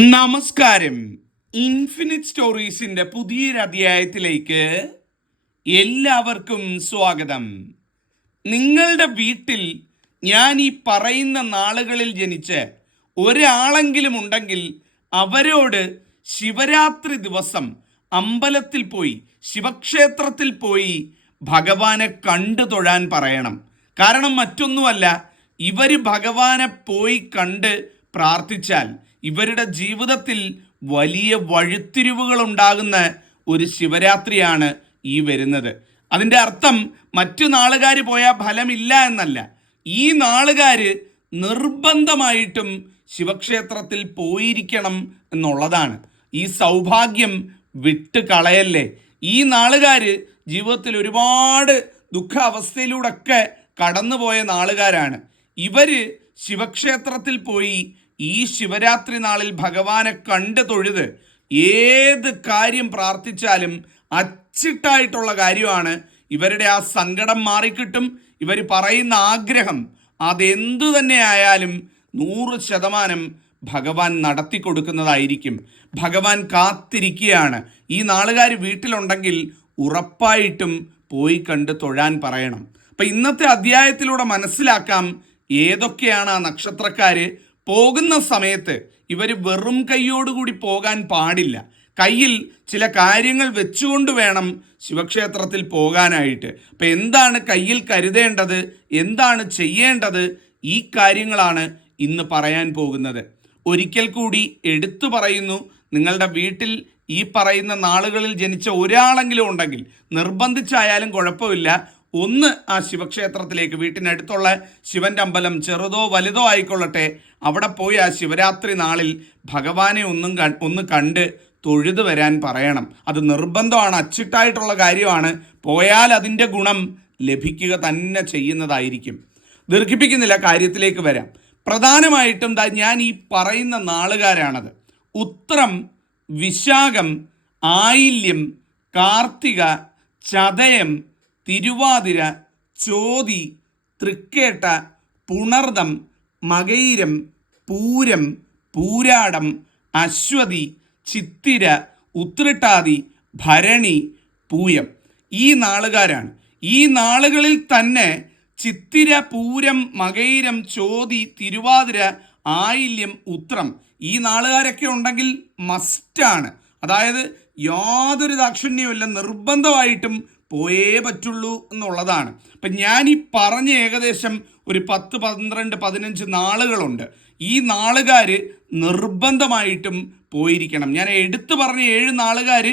നമസ്കാരം. ഇൻഫിനിറ്റ് സ്റ്റോറീസിന്റെ പുതിയൊരു അധ്യായത്തിലേക്ക് എല്ലാവർക്കും സ്വാഗതം. നിങ്ങളുടെ വീട്ടിൽ ഞാൻ ഈ പറയുന്ന നാളുകളിൽ ജനിച്ച് ഒരാളെങ്കിലും ഉണ്ടെങ്കിൽ അവരോട് ശിവരാത്രി ദിവസം അമ്പലത്തിൽ പോയി, ശിവക്ഷേത്രത്തിൽ പോയി ഭഗവാനെ കണ്ടു തൊഴാൻ പറയണം. കാരണം മറ്റൊന്നുമല്ല, ഇവർ ഭഗവാനെ പോയി കണ്ട് പ്രാർത്ഥിച്ചാൽ ഇവരുടെ ജീവിതത്തിൽ വലിയ വഴിത്തിരിവുകൾ ഉണ്ടാകുന്ന ഒരു ശിവരാത്രിയാണ് ഈ വരുന്നത്. അതിൻ്റെ അർത്ഥം മറ്റു നാളുകാർ പോയാൽ ഫലമില്ല എന്നല്ല. ഈ നാളുകാർ നിർബന്ധമായിട്ടും ശിവക്ഷേത്രത്തിൽ പോയിരിക്കണം എന്നുള്ളതാണ്. ഈ സൗഭാഗ്യം വിട്ട് കളയല്ലേ. ഈ നാളുകാർ ജീവിതത്തിൽ ഒരുപാട് ദുഃഖ അവസ്ഥയിലൂടെയൊക്കെ കടന്നുപോയ നാളുകാരാണ്. ഇവർ ശിവക്ഷേത്രത്തിൽ പോയി ഈ ശിവരാത്രി നാളിൽ ഭഗവാനെ കണ്ട് തൊഴുത് ഏത് കാര്യം പ്രാർത്ഥിച്ചാലും അച്ചിട്ടായിട്ടുള്ള കാര്യമാണ്. ഇവരുടെ ആ സങ്കടം മാറിക്കിട്ടും. ഇവർ പറയുന്ന ആഗ്രഹം അതെന്തു തന്നെ ആയാലും 100% ഭഗവാൻ നടത്തി കൊടുക്കുന്നതായിരിക്കും. ഭഗവാൻ കാത്തിരിക്കുകയാണ്. ഈ നാളുകാർ വീട്ടിലുണ്ടെങ്കിൽ ഉറപ്പായിട്ടും പോയി കണ്ട് തൊഴാൻ പറയണം. അപ്പം ഇന്നത്തെ അധ്യായത്തിലൂടെ മനസ്സിലാക്കാം ഏതൊക്കെയാണ് ആ നക്ഷത്രക്കാർ. പോകുന്ന സമയത്ത് ഇവർ വെറും കൈയോടുകൂടി പോകാൻ പാടില്ല. കയ്യിൽ ചില കാര്യങ്ങൾ വെച്ചുകൊണ്ട് വേണം ശിവക്ഷേത്രത്തിൽ പോകാനായിട്ട്. അപ്പം എന്താണ് കയ്യിൽ കരുതേണ്ടത്, എന്താണ് ചെയ്യേണ്ടത്, ഈ കാര്യങ്ങളാണ് ഇന്ന് പറയാൻ പോകുന്നത്. ഒരിക്കൽ കൂടി എടുത്തു പറയുന്നു, നിങ്ങളുടെ വീട്ടിൽ ഈ പറയുന്ന നാളുകളിൽ ജനിച്ച ഒരാളെങ്കിലും ഉണ്ടെങ്കിൽ നിർബന്ധിച്ചായാലും കുഴപ്പമില്ല, ഒന്ന് ആ ശിവക്ഷേത്രത്തിലേക്ക്, വീട്ടിനടുത്തുള്ള ശിവൻ്റെ അമ്പലം ചെറുതോ വലുതോ ആയിക്കൊള്ളട്ടെ, അവിടെ പോയി ആ ശിവരാത്രി നാളിൽ ഭഗവാനെ ഒന്ന് കണ്ട് തൊഴുതു വരാൻ പറയണം. അത് നിർബന്ധമാണ്, അച്ചിട്ടായിട്ടുള്ള കാര്യമാണ്. പോയാൽ അതിൻ്റെ ഗുണം ലഭിക്കുക തന്നെ ചെയ്യുന്നതായിരിക്കും. ദീർഘിപ്പിക്കുന്നില്ല, കാര്യത്തിലേക്ക് വരാം. പ്രധാനമായിട്ടും ഞാൻ ഈ പറയുന്ന നാളുകാരാണത്. ഉത്രം, വിശാഖം, ആയില്യം, കാർത്തിക, ചതയം, തിരുവാതിര, ചോതി, തൃക്കേട്ട, പുണർദം, മകയിരം, പൂരം, പൂരാടം, അശ്വതി, ചിത്തിര, ഉത്രട്ടാതി, ഭരണി, പൂയം. ഈ നാളുകാരാണ്. ഈ നാളുകളിൽ തന്നെ ചിത്തിര, പൂരം, മകയിരം, ചോതി, തിരുവാതിര, ആയില്യം, ഉത്രം ഈ നാളുകാരൊക്കെ ഉണ്ടെങ്കിൽ മസ്റ്റാണ്. അതായത് യാതൊരു ദാക്ഷിണ്യവുമില്ല, നിർബന്ധമായിട്ടും പോയേ പറ്റുള്ളൂ എന്നുള്ളതാണ്. അപ്പം ഞാൻ ഈ പറഞ്ഞ ഏകദേശം ഒരു 10, 12, 15 നാളുകളുണ്ട്. ഈ നാളുകാർ നിർബന്ധമായിട്ടും പോയിരിക്കണം. ഞാൻ എടുത്തു പറഞ്ഞ 7 നാളുകാർ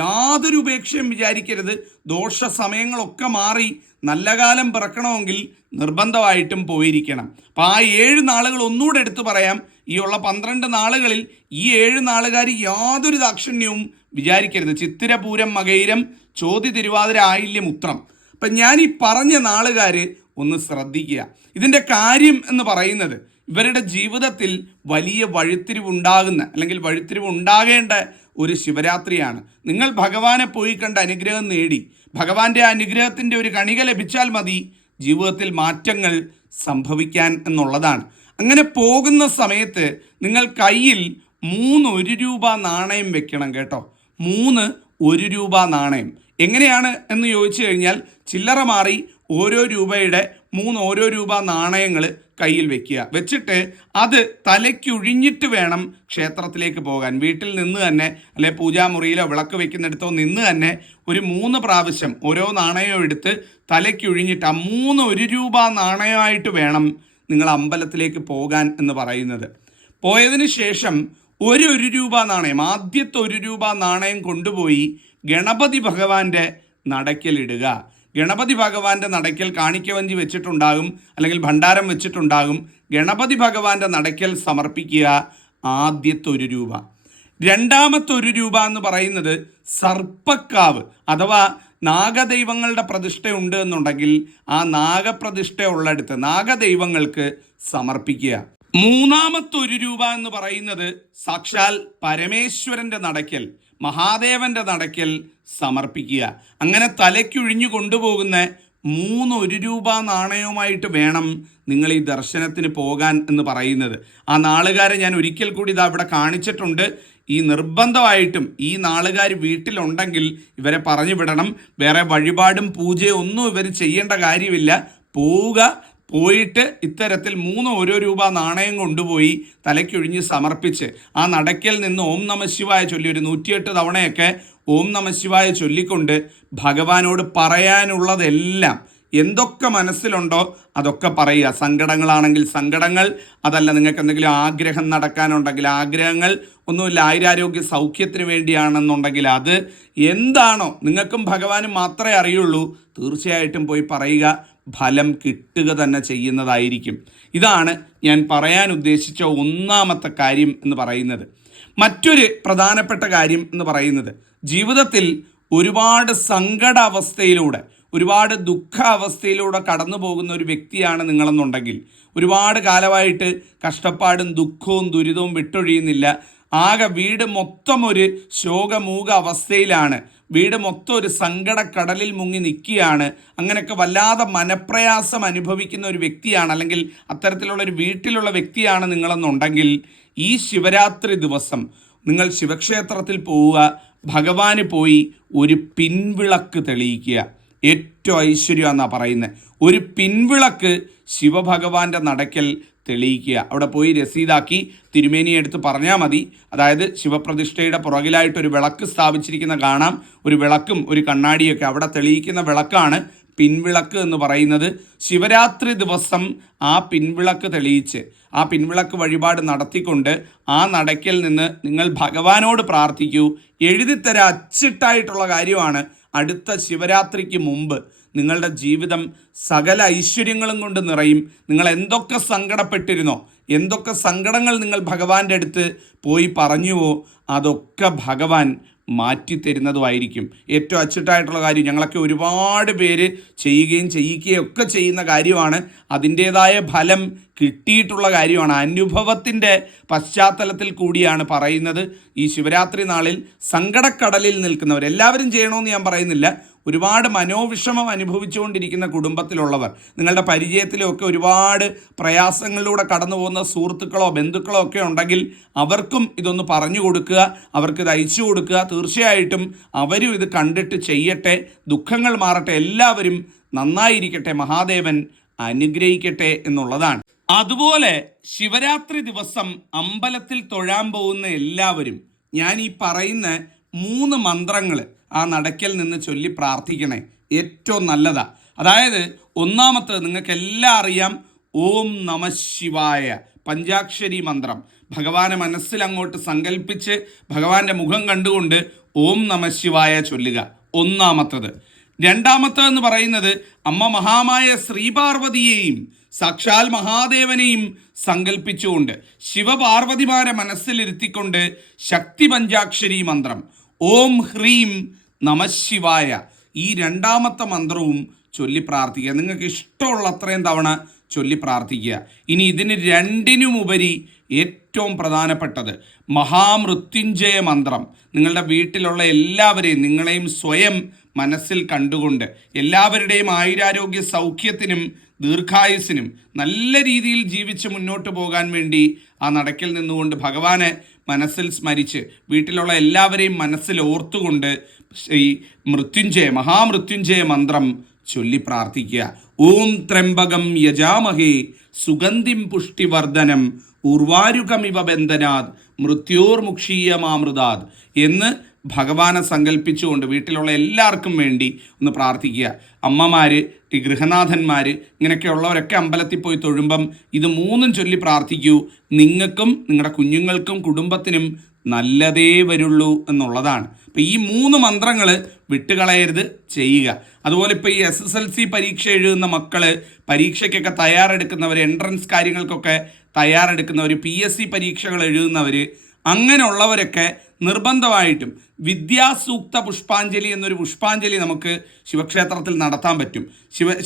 യാതൊരു ഉപേക്ഷയും വിചാരിക്കരുത്. ദോഷ സമയങ്ങളൊക്കെ മാറി നല്ല കാലം പിറക്കണമെങ്കിൽ നിർബന്ധമായിട്ടും പോയിരിക്കണം. അപ്പം ആ 7 നാളുകൾ ഒന്നുകൂടെ എടുത്തു പറയാം. ഈ ഉള്ള 12 നാളുകളിൽ ഈ 7 നാളുകാർ യാതൊരു ദാക്ഷിണ്യവും വിചാരിക്കരുത്. ചിത്തിര, പൂരം, മകയിരം, ചോതി, തിരുവാതിര, ആയില്യം, ഉത്രം. അപ്പം ഞാൻ ഈ പറഞ്ഞ നാളുകാർ ഒന്ന് ശ്രദ്ധിക്കുക. ഇതിൻ്റെ കാര്യം എന്ന് പറയുന്നത് ഇവരുടെ ജീവിതത്തിൽ വലിയ വഴിത്തിരിവുണ്ടാകുന്ന അല്ലെങ്കിൽ വഴിത്തിരിവ് ഉണ്ടാകേണ്ട ഒരു ശിവരാത്രിയാണ്. നിങ്ങൾ ഭഗവാനെ പോയി കണ്ട് അനുഗ്രഹം നേടി ഭഗവാന്റെ അനുഗ്രഹത്തിൻ്റെ ഒരു കണിക ലഭിച്ചാൽ മതി ജീവിതത്തിൽ മാറ്റങ്ങൾ സംഭവിക്കാൻ എന്നുള്ളതാണ്. അങ്ങനെ പോകുന്ന സമയത്ത് നിങ്ങൾ കയ്യിൽ 3 1 രൂപ നാണയം വെക്കണം കേട്ടോ. 3 1 രൂപ നാണയം. എങ്ങനെയാണ് എന്ന് ചോദിച്ചു കഴിഞ്ഞാൽ ചില്ലറ മാറി ഓരോ രൂപയുടെ 3 ഓരോ രൂപ നാണയങ്ങൾ കയ്യിൽ വെക്കുക. വെച്ചിട്ട് അത് തലയ്ക്കൊഴിഞ്ഞിട്ട് വേണം ക്ഷേത്രത്തിലേക്ക് പോകാൻ. വീട്ടിൽ നിന്ന് തന്നെ അല്ലെ പൂജാമുറിയിലോ വിളക്ക് വെക്കുന്നിടത്തോ നിന്ന് തന്നെ ഒരു 3 പ്രാവശ്യം ഓരോ നാണയവും എടുത്ത് തലയ്ക്കൊഴിഞ്ഞിട്ട് ആ 3 1 രൂപ നാണയമായിട്ട് വേണം നിങ്ങൾ അമ്പലത്തിലേക്ക് പോകാൻ എന്ന് പറയുന്നത്. പോയതിന് ശേഷം 1 രൂപ നാണയം, ആദ്യത്തെ 1 രൂപ നാണയം കൊണ്ടുപോയി ഗണപതി ഭഗവാന്റെ നടയ്ക്കലിടുക. ഗണപതി ഭഗവാന്റെ നടയ്ക്കൽ കാണിക്കവഞ്ചി വെച്ചിട്ടുണ്ടാകും, അല്ലെങ്കിൽ ഭണ്ഡാരം വെച്ചിട്ടുണ്ടാകും. ഗണപതി ഭഗവാന്റെ നടയ്ക്കൽ സമർപ്പിക്കുക ആദ്യത്തെ 1 രൂപ. രണ്ടാമത്തെ 1 രൂപ എന്ന് പറയുന്നത് സർപ്പക്കാവ് അഥവാ നാഗദൈവങ്ങളുടെ പ്രതിഷ്ഠ ഉണ്ട് എന്നുണ്ടെങ്കിൽ ആ നാഗപ്രതിഷ്ഠ ഉള്ളിടത്ത് നാഗദൈവങ്ങൾക്ക് സമർപ്പിക്കുക. മൂന്നാമത്തെ 1 രൂപ എന്ന് പറയുന്നത് സാക്ഷാൽ പരമേശ്വരൻ്റെ നടയ്ക്കൽ, മഹാദേവന്റെ നടയ്ക്കൽ സമർപ്പിക്കുക. അങ്ങനെ തലയ്ക്കൊഴിഞ്ഞു കൊണ്ടുപോകുന്ന 3 1 രൂപ നാണയവുമായിട്ട് വേണം നിങ്ങൾ ഈ ദർശനത്തിന് പോകാൻ എന്ന് പറയുന്നത്. ആ നാളുകാരെ ഞാൻ ഒരിക്കൽ കൂടി ഇതാ ഇവിടെ കാണിച്ചിട്ടുണ്ട്. ഈ നിർബന്ധമായിട്ടും ഈ നാളുകാർ വീട്ടിലുണ്ടെങ്കിൽ ഇവരെ പറഞ്ഞു വിടണം. വേറെ വഴിപാടും പൂജയും ഒന്നും ഇവർ ചെയ്യേണ്ട കാര്യമില്ല. പോയിട്ട് ഇത്തരത്തിൽ 3 1 രൂപ നാണയം കൊണ്ടുപോയി തലയ്ക്കൊഴിഞ്ഞ് സമർപ്പിച്ച് ആ നടക്കൽ നിന്ന് ഓം നമഃ ശിവായ ചൊല്ലി ഒരു 108 തവണയൊക്കെ ഓം നമഃ ശിവായ ചൊല്ലിക്കൊണ്ട് ഭഗവാനോട് പറയാനുള്ളതെല്ലാം എന്തൊക്കെ മനസ്സിലുണ്ടോ അതൊക്കെ പറയുക. സങ്കടങ്ങളാണെങ്കിൽ സങ്കടങ്ങൾ, അതല്ല നിങ്ങൾക്ക് എന്തെങ്കിലും ആഗ്രഹം നടക്കാനുണ്ടെങ്കിൽ ആഗ്രഹങ്ങൾ, ഒന്നുമില്ല ആയുരാരോഗ്യ സൗഖ്യത്തിന് വേണ്ടിയാണെന്നുണ്ടെങ്കിൽ അത് എന്താണോ നിങ്ങൾക്കും ഭഗവാനും മാത്രമേ അറിയുള്ളൂ, തീർച്ചയായിട്ടും പോയി പറയുക. ഫലം കിട്ടുക തന്നെ ചെയ്യുന്നതായിരിക്കും. ഇതാണ് ഞാൻ പറയാൻ ഉദ്ദേശിച്ച ഒന്നാമത്തെ കാര്യം എന്ന് പറയുന്നത്. മറ്റൊരു പ്രധാനപ്പെട്ട കാര്യം എന്ന് പറയുന്നത്, ജീവിതത്തിൽ ഒരുപാട് സങ്കടാവസ്ഥയിലൂടെ, ഒരുപാട് ദുഃഖാവസ്ഥയിലൂടെ കടന്നു പോകുന്ന ഒരു വ്യക്തിയാണ് നിങ്ങളെന്നുണ്ടെങ്കിൽ, ഒരുപാട് കാലമായിട്ട് കഷ്ടപ്പാടും ദുഃഖവും ദുരിതവും വിട്ടൊഴിയുന്നില്ല. ആകെ വീട് മൊത്തം ഒരു ശോകമൂക അവസ്ഥയിലാണ്, വീട് മൊത്തം ഒരു സങ്കടക്കടലിൽ മുങ്ങി നിൽക്കുകയാണ്, അങ്ങനെയൊക്കെ വല്ലാതെ മനപ്രയാസം അനുഭവിക്കുന്ന ഒരു വ്യക്തിയാണ്, അല്ലെങ്കിൽ അത്തരത്തിലുള്ള ഒരു വീട്ടിലുള്ള വ്യക്തിയാണ് നിങ്ങളെന്നുണ്ടെങ്കിൽ, ഈ ശിവരാത്രി ദിവസം നിങ്ങൾ ശിവക്ഷേത്രത്തിൽ പോവുക, ഭഗവാന് പോയി ഒരു പിൻവിളക്ക് തെളിയിക്കുക. ഏറ്റവും ഐശ്വര്യം എന്നാണ് പറയുന്നത്. ഒരു പിൻവിളക്ക് ശിവഭഗവാന്റെ നടക്കൽ തെളിയിക്കുക. അവിടെ പോയി രസീതാക്കി തിരുമേനിയെ എടുത്ത് പറഞ്ഞാൽ മതി. അതായത് ശിവപ്രതിഷ്ഠയുടെ പുറകിലായിട്ടൊരു വിളക്ക് സ്ഥാപിച്ചിരിക്കുന്ന കാണാം. ഒരു വിളക്കും ഒരു കണ്ണാടിയൊക്കെ അവിടെ തെളിയിക്കുന്ന വിളക്കാണ് പിൻവിളക്ക് എന്ന് പറയുന്നത്. ശിവരാത്രി ദിവസം ആ പിൻവിളക്ക് തെളിയിച്ച് ആ പിൻവിളക്ക് വഴിപാട് നടത്തിക്കൊണ്ട് ആ നടക്കൽ നിന്ന് നിങ്ങൾ ഭഗവാനോട് പ്രാർത്ഥിക്കൂ. എഴുതിത്തരാ അച്ചിട്ടായിട്ടുള്ള കാര്യമാണ്. അടുത്ത ശിവരാത്രിക്ക് മുമ്പ് നിങ്ങളുടെ ജീവിതം സകല ഐശ്വര്യങ്ങളും കൊണ്ട് നിറയും. നിങ്ങൾ എന്തൊക്കെ സങ്കടപ്പെട്ടിരുന്നോ, എന്തൊക്കെ സങ്കടങ്ങൾ നിങ്ങൾ ഭഗവാന്റെ അടുത്ത് പോയി പറഞ്ഞുവോ, അതൊക്കെ ഭഗവാൻ മാറ്റിത്തരുന്നതുമായിരിക്കും. ഏറ്റവും അച്ചിട്ടായിട്ടുള്ള കാര്യം, ഞങ്ങളൊക്കെ ഒരുപാട് പേര് ചെയ്യുകയും ചെയ്യിക്കുകയും ഒക്കെ ചെയ്യുന്ന കാര്യമാണ്. അതിൻ്റേതായ ഫലം കിട്ടിയിട്ടുള്ള കാര്യമാണ്. അനുഭവത്തിൻ്റെ പശ്ചാത്തലത്തിൽ കൂടിയാണ് പറയുന്നത്. ഈ ശിവരാത്രി നാളിൽ സങ്കടക്കടലിൽ നിൽക്കുന്നവർ എല്ലാവരും ചെയ്യണമെന്ന് ഞാൻ പറയുന്നില്ല. ഒരുപാട് മനോവിഷമം അനുഭവിച്ചുകൊണ്ടിരിക്കുന്ന കുടുംബത്തിലുള്ളവർ, നിങ്ങളുടെ പരിചയത്തിലൊക്കെ ഒരുപാട് പ്രയാസങ്ങളിലൂടെ കടന്നു പോകുന്ന സുഹൃത്തുക്കളോ ബന്ധുക്കളോ ഒക്കെ ഉണ്ടെങ്കിൽ അവർക്കും ഇതൊന്ന് പറഞ്ഞു കൊടുക്കുക, അവർക്ക് ഇത് അയച്ചു കൊടുക്കുക. തീർച്ചയായിട്ടും അവരും ഇത് കണ്ടിട്ട് ചെയ്യട്ടെ, ദുഃഖങ്ങൾ മാറട്ടെ, എല്ലാവരും നന്നായിരിക്കട്ടെ, മഹാദേവൻ അനുഗ്രഹിക്കട്ടെ എന്നുള്ളതാണ്. അതുപോലെ ശിവരാത്രി ദിവസം അമ്പലത്തിൽ തൊഴാൻ പോകുന്ന എല്ലാവരും ഞാൻ ഈ പറയുന്ന 3 മന്ത്രങ്ങൾ ആ നടക്കൽ നിന്ന് ചൊല്ലി പ്രാർത്ഥിക്കണേ. ഏറ്റവും നല്ലതാ. അതായത് ഒന്നാമത്തെ നിങ്ങൾക്ക് എല്ലാം അറിയാം, ഓം നമഃ ശിവായ പഞ്ചാക്ഷരി മന്ത്രം. ഭഗവാനെ മനസ്സിൽ അങ്ങോട്ട് സങ്കല്പിച്ച് ഭഗവാന്റെ മുഖം കണ്ടുകൊണ്ട് ഓം നമഃ ശിവായ ചൊല്ലുക, ഒന്നാമത്തത്. രണ്ടാമത്തതെന്ന് പറയുന്നത് അമ്മ മഹാമായ ശ്രീപാർവതിയെയും സാക്ഷാൽ മഹാദേവനെയും സങ്കല്പിച്ചുകൊണ്ട് ശിവപാർവതിമാരെ മനസ്സിലിരുത്തിക്കൊണ്ട് ശക്തി പഞ്ചാക്ഷരി മന്ത്രം ഓം ഹ്രീം നമഃശിവായ ഈ രണ്ടാമത്തെ മന്ത്രവും ചൊല്ലി പ്രാർത്ഥിക്കുക. നിങ്ങൾക്ക് ഇഷ്ടമുള്ള അത്രയും തവണ ചൊല്ലി പ്രാർത്ഥിക്കുക. ഇനി ഇതിന് രണ്ടിനുമുപരി ഏറ്റവും പ്രധാനപ്പെട്ടത് മഹാമൃത്യുഞ്ജയ മന്ത്രം. നിങ്ങളുടെ വീട്ടിലുള്ള എല്ലാവരെയും, നിങ്ങളെയും സ്വയം മനസ്സിൽ കണ്ടുകൊണ്ട് എല്ലാവരുടെയും ആയുരാരോഗ്യ സൗഖ്യത്തിനും ദീർഘായുസിനും നല്ല രീതിയിൽ ജീവിച്ച് മുന്നോട്ട് പോകാൻ വേണ്ടി ആ നടക്കൽ നിന്നുകൊണ്ട് ഭഗവാനെ മനസ്സിൽ സ്മരിച്ച് വീട്ടിലുള്ള എല്ലാവരെയും മനസ്സിൽ ഓർത്തുകൊണ്ട് ഈ മഹാമൃത്യുഞ്ജയ മന്ത്രം ചൊല്ലി പ്രാർത്ഥിക്കുക. ഓം ത്രംബകം യജാമഹേ സുഗന്ധിം പുഷ്ടിവർദ്ധനം ഉർവാരുകമിവ ബന്ധനാത് മൃത്യോർമുക്ഷീയമാമൃതാത് എന്ന് ഭഗവാനെ സങ്കല്പിച്ചുകൊണ്ട് വീട്ടിലുള്ള എല്ലാവർക്കും വേണ്ടി ഒന്ന് പ്രാർത്ഥിക്കുക. അമ്മമാർ, ഈ ഗൃഹനാഥന്മാർ, ഇങ്ങനെയൊക്കെയുള്ളവരൊക്കെ അമ്പലത്തിൽ പോയി തൊഴുമ്പം ഇത് 3 ചൊല്ലി പ്രാർത്ഥിക്കൂ. നിങ്ങൾക്കും നിങ്ങളുടെ കുഞ്ഞുങ്ങൾക്കും കുടുംബത്തിനും നല്ലതേ വരുള്ളൂ എന്നുള്ളതാണ്. അപ്പോൾ ഈ 3 മന്ത്രങ്ങൾ വിട്ടുകളയരുത്, ചെയ്യുക. അതുപോലെ ഇപ്പോൾ ഈ SSLC പരീക്ഷ എഴുതുന്ന മക്കൾ, പരീക്ഷയ്ക്കൊക്കെ തയ്യാറെടുക്കുന്നവർ, എൻട്രൻസ് കാര്യങ്ങൾക്കൊക്കെ തയ്യാറെടുക്കുന്നവർ, PSC പരീക്ഷകൾ എഴുതുന്നവർ, അങ്ങനെയുള്ളവരൊക്കെ നിർബന്ധമായിട്ടും വിദ്യാസൂക്ത പുഷ്പാഞ്ജലി എന്നൊരു പുഷ്പാഞ്ജലി നമുക്ക് ശിവക്ഷേത്രത്തിൽ നടത്താൻ പറ്റും.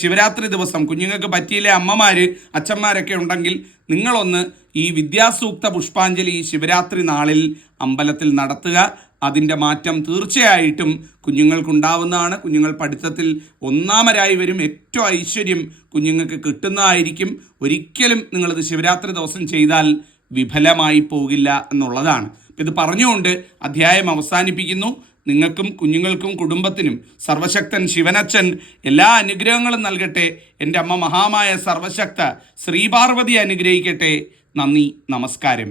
ശിവരാത്രി ദിവസം കുഞ്ഞുങ്ങൾക്ക് പറ്റിയില്ലേ, അമ്മമാർ അച്ഛന്മാരൊക്കെ ഉണ്ടെങ്കിൽ നിങ്ങളൊന്ന് ഈ വിദ്യാസൂക്ത പുഷ്പാഞ്ജലി ഈ ശിവരാത്രി നാളിൽ അമ്പലത്തിൽ നടത്തുക. അതിൻ്റെ മാറ്റം തീർച്ചയായിട്ടും കുഞ്ഞുങ്ങൾക്കുണ്ടാവുന്നതാണ്. കുഞ്ഞുങ്ങൾ പഠിത്തത്തിൽ ഒന്നാമരായി വരും. ഏറ്റവും ഐശ്വര്യം കുഞ്ഞുങ്ങൾക്ക് കിട്ടുന്നതായിരിക്കും. ഒരിക്കലും നിങ്ങളിത് ശിവരാത്രി ദിവസം ചെയ്താൽ വിഫലമായി പോകില്ല എന്നുള്ളതാണ്. ഇത് പറഞ്ഞുകൊണ്ട് അധ്യായം അവസാനിപ്പിക്കുന്നു. നിങ്ങൾക്കും കുഞ്ഞുങ്ങൾക്കും കുടുംബത്തിനും സർവശക്തൻ ശിവനച്ഛൻ എല്ലാ അനുഗ്രഹങ്ങളും നൽകട്ടെ. എൻ്റെ അമ്മ മഹാമായ സർവശക്ത ശ്രീപാർവതി അനുഗ്രഹിക്കട്ടെ. നന്ദി, നമസ്കാരം.